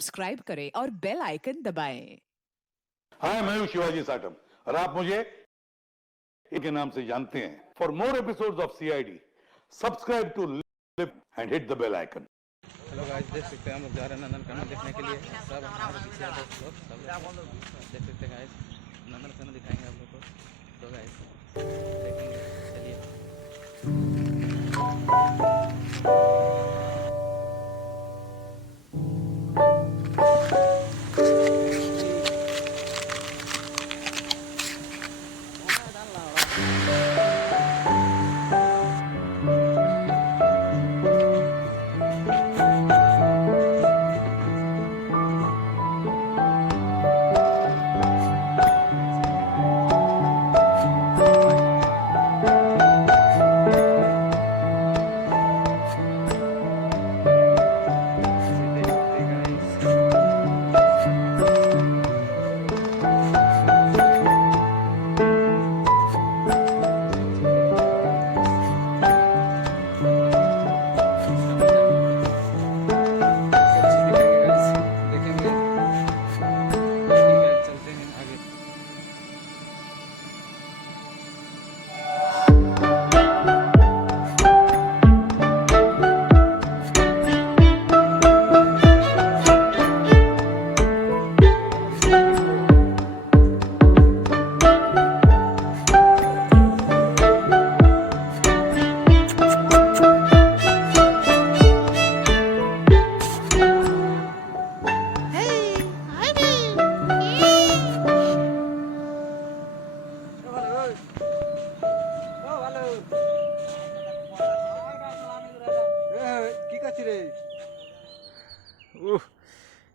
Subscribe करें और bell icon दबाएं। हाय, मैं हूं शिवाजी साटम और आप मुझे के नाम से जानते हैं। For more episodes of CID subscribe to live and hit the bell icon. Hello guys, देख सकते हैं हम लोग जा रहे हैं नंदनकानन देखने के लिए। सब हमारे पीछे हैं दोस्त लोग, सब देख सकते हैं गाइस। नंदनकानन दिखाएंगे आप लोग को, तो गाइस देखेंगे। चलिए।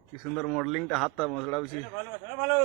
কি সুন্দর মডেলিংটা, হাতটা মশলা বেশি ভালো।